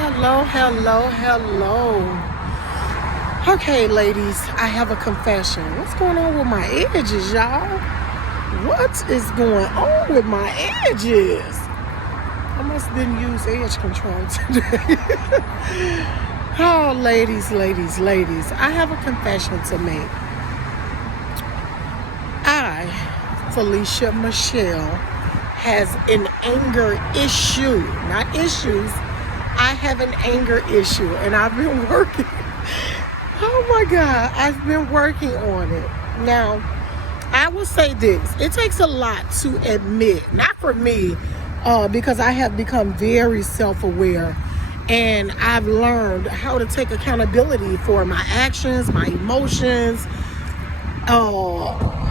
Hello, hello, hello. Okay, ladies, I have a confession. What's going on with my edges, y'all? What is going on with my edges? I must didn't use edge control today. Oh, ladies, I have a confession to make. I, Felicia Michelle, has an anger issue, not issues. I have an anger issue, and I've been working. Oh my God, I've been working on it. Now, I will say this: it takes a lot to admit, not for me, because I have become very self-aware, and I've learned how to take accountability for my actions, my emotions,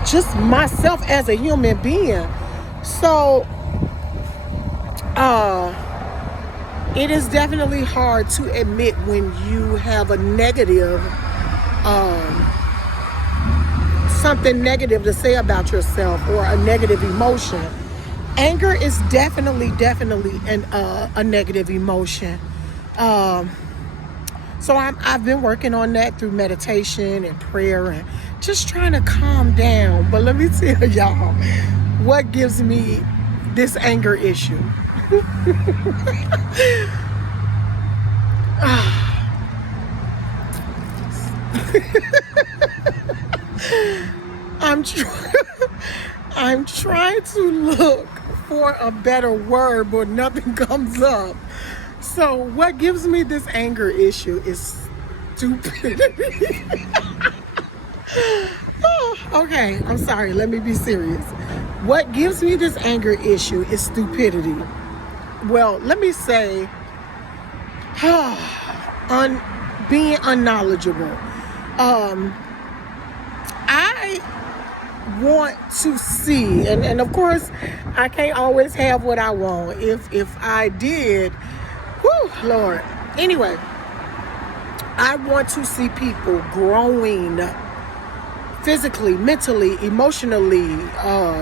just myself as a human being. So, it is definitely hard to admit when you have a negative, something negative to say about yourself or a negative emotion. Anger is definitely a negative emotion. So I've been working on that through meditation and prayer and just trying to calm down. But let me tell y'all what gives me this anger issue. I'm trying. I'm trying to look for a better word, but nothing comes up. So what gives me this anger issue is stupidity. Okay, I'm sorry. Let me be serious. What gives me this anger issue is stupidity. Well, let me say, being unknowledgeable. I want to see, and of course, I can't always have what I want. If I did, whew, Lord. Anyway, I want to see people growing physically, mentally, emotionally,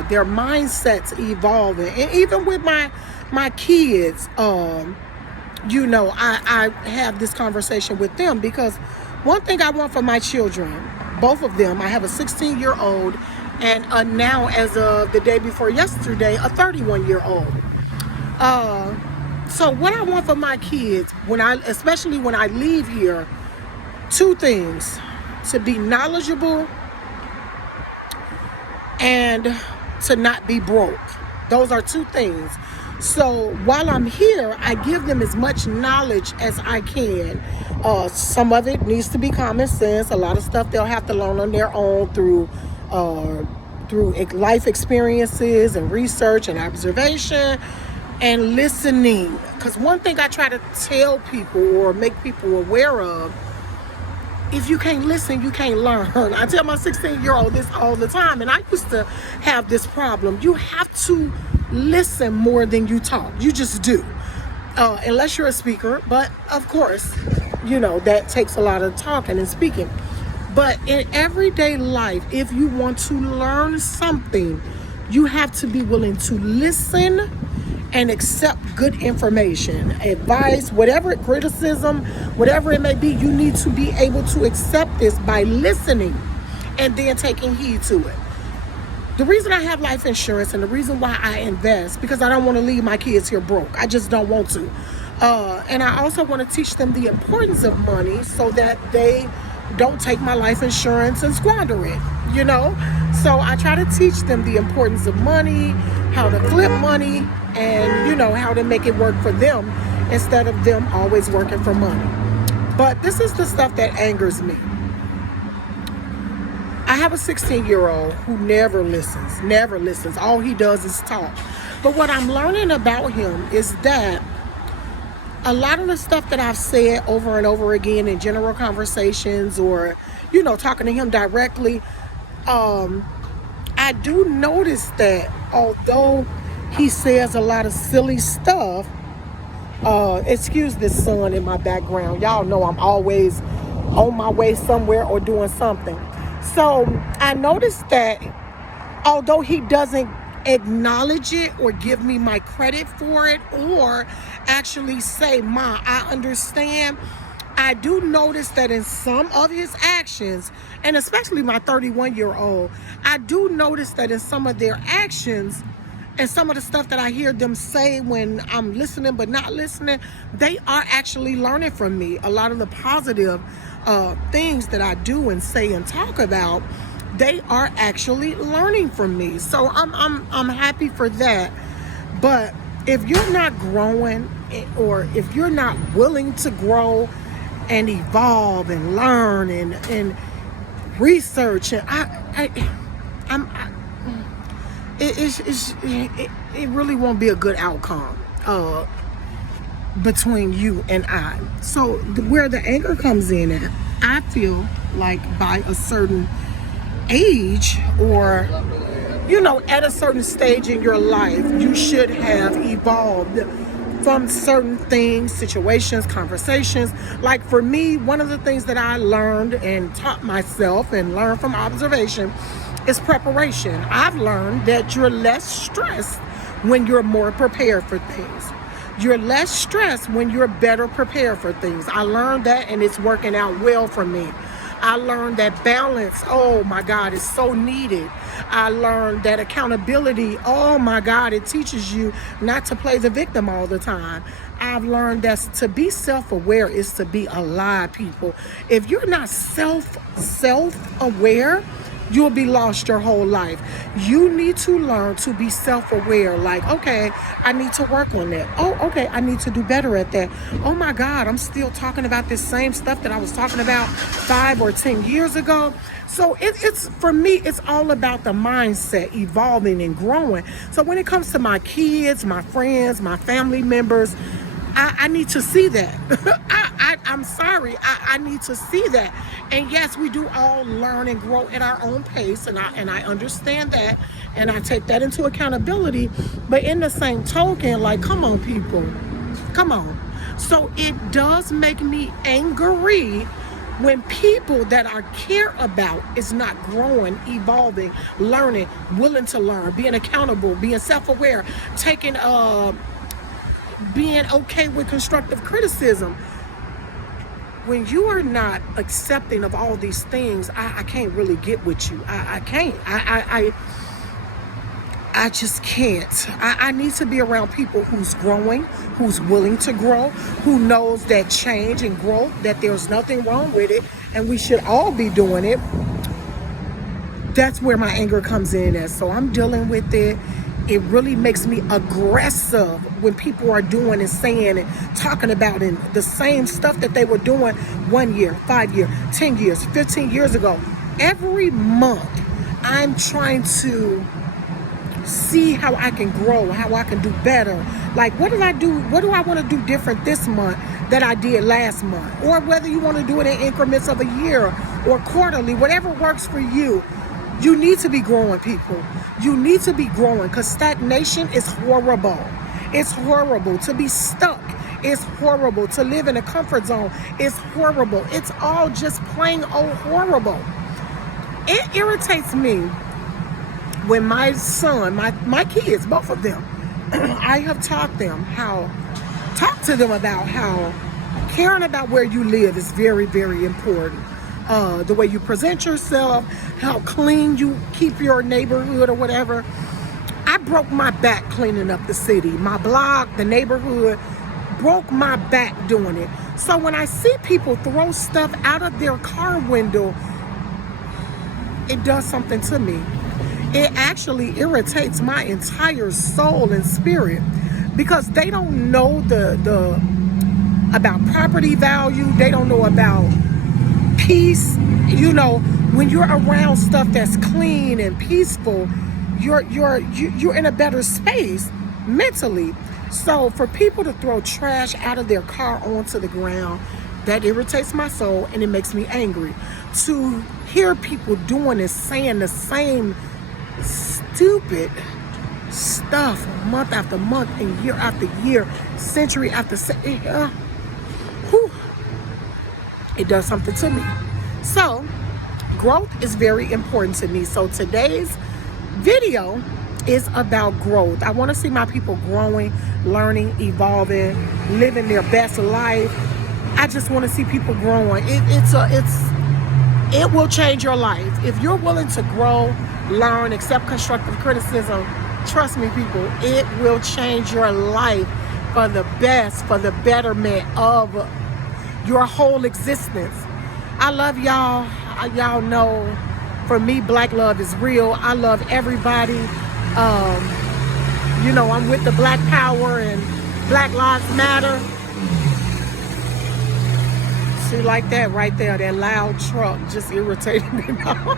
their mindsets evolving, and even with my kids. I have this conversation with them because one thing I want for my children, both of them, I have a 16-year-old and now, as of the day before yesterday, a 31-year-old. So what I want for my kids, especially when I leave here, two things: to be knowledgeable and to not be broke. Those are two things. So while I'm here, I give them as much knowledge as I can. Some of it needs to be common sense. A lot of stuff they'll have to learn on their own through life experiences and research and observation and listening. Because one thing I try to tell people or make people aware of: if you can't listen, you can't learn. I tell my 16-year-old this all the time, and I used to have this problem. You have to listen more than you talk. You just do. Unless you're a speaker, but of course, that takes a lot of talking and speaking. But in everyday life, if you want to learn something, you have to be willing to listen and accept good information, advice, whatever, criticism, whatever it may be. You need to be able to accept this by listening and then taking heed to it. The reason I have life insurance and the reason why I invest, because I don't want to leave my kids here broke. I just don't want to. And I also want to teach them the importance of money so that they don't take my life insurance and squander it, So I try to teach them the importance of money, how to flip money, and, how to make it work for them instead of them always working for money. But this is the stuff that angers me. I have a 16-year-old who never listens. All he does is talk. But what I'm learning about him is that a lot of the stuff that I've said over and over again in general conversations or, talking to him directly, I do notice that although he says a lot of silly stuff, excuse this son in my background. Y'all know I'm always on my way somewhere or doing something. So I noticed that although he doesn't acknowledge it or give me my credit for it, or actually say, Ma, I understand. I do notice that in some of his actions, and especially my 31-year-old, I do notice that in some of their actions and some of the stuff that I hear them say when I'm listening but not listening, they are actually learning from me. A lot of the positive things that I do and say and talk about, they are actually learning from me. So I'm happy for that. But if you're not growing, or if you're not willing to grow and evolve and learn and research, and it really won't be a good outcome between you and I. So where the anger comes in at, I feel like by a certain age, or at a certain stage in your life, you should have evolved from certain things, situations, conversations. Like for me, one of the things that I learned and taught myself and learned from observation is preparation. I've learned that you're less stressed when you're more prepared for things. You're less stressed when you're better prepared for things. I learned that, and it's working out well for me. I learned that balance, oh my God, is so needed. I learned that accountability, oh my God, it teaches you not to play the victim all the time. I've learned that to be self-aware is to be alive, people. If you're not self-aware, you'll be lost your whole life. You need to learn to be self-aware. Like, okay, I need to work on that. Oh, okay, I need to do better at that. Oh my God, I'm still talking about this same stuff that I was talking about 5 or 10 years ago. So it's for me, it's all about the mindset, evolving and growing. So when it comes to my kids, my friends, my family members, I need to see that. I'm sorry. I need to see that. And yes, we do all learn and grow at our own pace, and I understand that, and I take that into accountability. But in the same token, like, come on, people, come on. So it does make me angry when people that I care about is not growing, evolving, learning, willing to learn, being accountable, being self-aware, taking being okay with constructive criticism. When you are not accepting of all these things, I can't really get with you. I can't. I just can't. I need to be around people who's growing, who's willing to grow, who knows that change and growth, that there's nothing wrong with it, and we should all be doing it. That's where my anger comes in at. So I'm dealing with it. It really makes me aggressive when people are doing and saying and talking about the same stuff that they were doing 1 year, 5 years, 10 years, 15 years ago. Every month, I'm trying to see how I can grow, how I can do better. Like, what did I do? What do I want to do different this month that I did last month? Or whether you want to do it in increments of a year or quarterly, whatever works for you. You need to be growing, people. You need to be growing, because stagnation is horrible. It's horrible to be stuck. It's horrible to live in a comfort zone. It's horrible. It's all just plain old horrible. It irritates me when my son, my kids, both of them, I have taught to them about how caring about where you live is very, very important. The way you present yourself, how clean you keep your neighborhood or whatever. I broke my back cleaning up the city. My block, the neighborhood, broke my back doing it. So when I see people throw stuff out of their car window, it does something to me. It actually irritates my entire soul and spirit, because they don't know about property value. They don't know about peace. When you're around stuff that's clean and peaceful, you're in a better space mentally. So for people to throw trash out of their car onto the ground, that irritates my soul, and it makes me angry. To hear people doing and saying the same stupid stuff month after month and year after year, century after century, it does something to me. So growth is very important to me. So today's video It's about growth. I want to see my people growing, learning, evolving, living their best life. I just want to see people growing. It will change your life. If you're willing to grow, learn, accept constructive criticism, trust me, people, it will change your life for the best, for the betterment of your whole existence. I love y'all. Y'all know, for me, Black love is real. I love everybody. You know, I'm with the Black Power and Black Lives Matter. See, like that right there, that loud truck just irritated me now.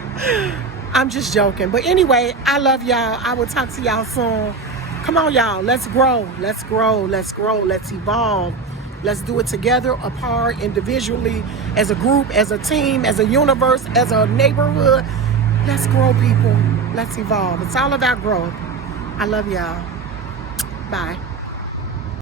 I'm just joking. But anyway, I love y'all. I will talk to y'all soon. Come on, y'all. Let's grow. Let's grow. Let's grow. Let's evolve. Let's do it together, apart, individually, as a group, as a team, as a universe, as a neighborhood. Let's grow, people. Let's evolve. It's all about growth. I love y'all. Bye.